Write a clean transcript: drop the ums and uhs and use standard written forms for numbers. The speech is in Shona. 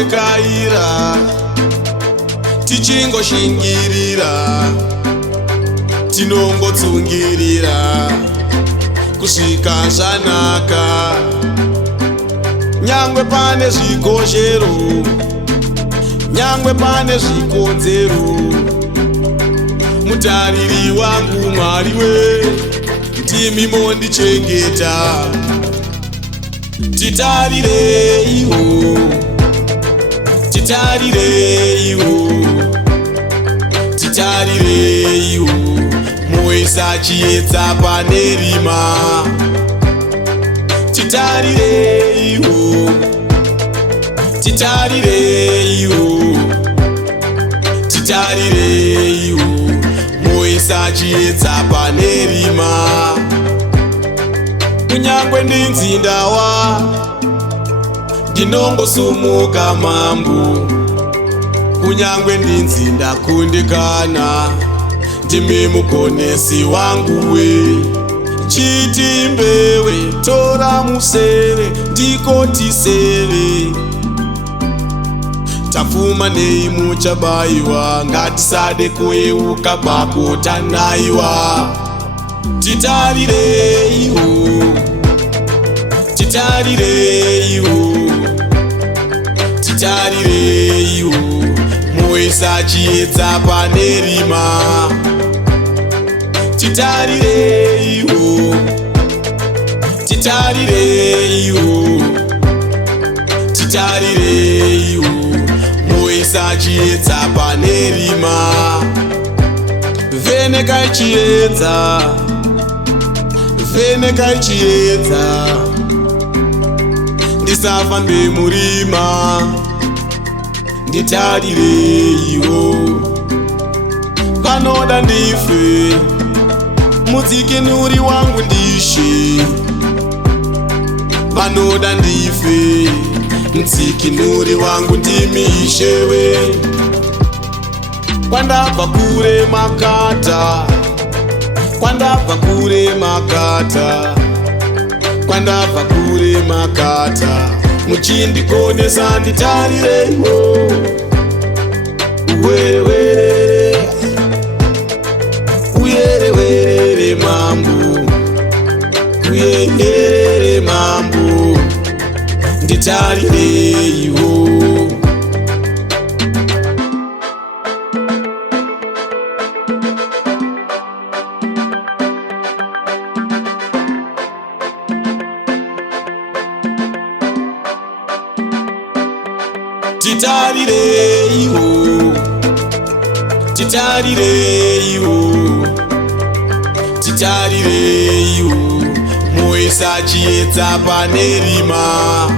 tinombodekaira tichingoshingirira tinongotsungirira kusvika zvanaka nyangwe pane zvikoshero nyangwe pane zvikonzero mutariri wangu mwariwe ndimi mondichengeta titarireiwo titarireiwo titarireiwo moisa chiedza pane rima titarireiwo titarireiwo titarireiwo moisa chiedza pane rima kunyangwe ndinzindawa ndinongosumuka mambo kunyangwe ndinzinda kundikana ndimi mukonesi wangu we chiti mbewe tora musere ndikotisere tafuma nei muchabayiwa ngatisade kuyeuka bako tanaiwa titarireiwo titarireiwo titarireiwo moisa chiedza pane rima titarireiwo titarireiwo titarireiwo moisa chiedza pane rima vhenekai chiedza vhenekai chiedza ndisafambe murima nditarireiwo panoda ndife mudzikinuri wangu ndishe panoda ndife mudzikinuri wangu ndimishewe kwandabva kure makata kwandabva kure makata kwandabva kure makata muchindikonesa nditarireiwo uwerewerere uyerewerere mambo uyerere mambo nditarireiwo titarireiwo titarireiwo titarireiwo moisa chiedza pane rima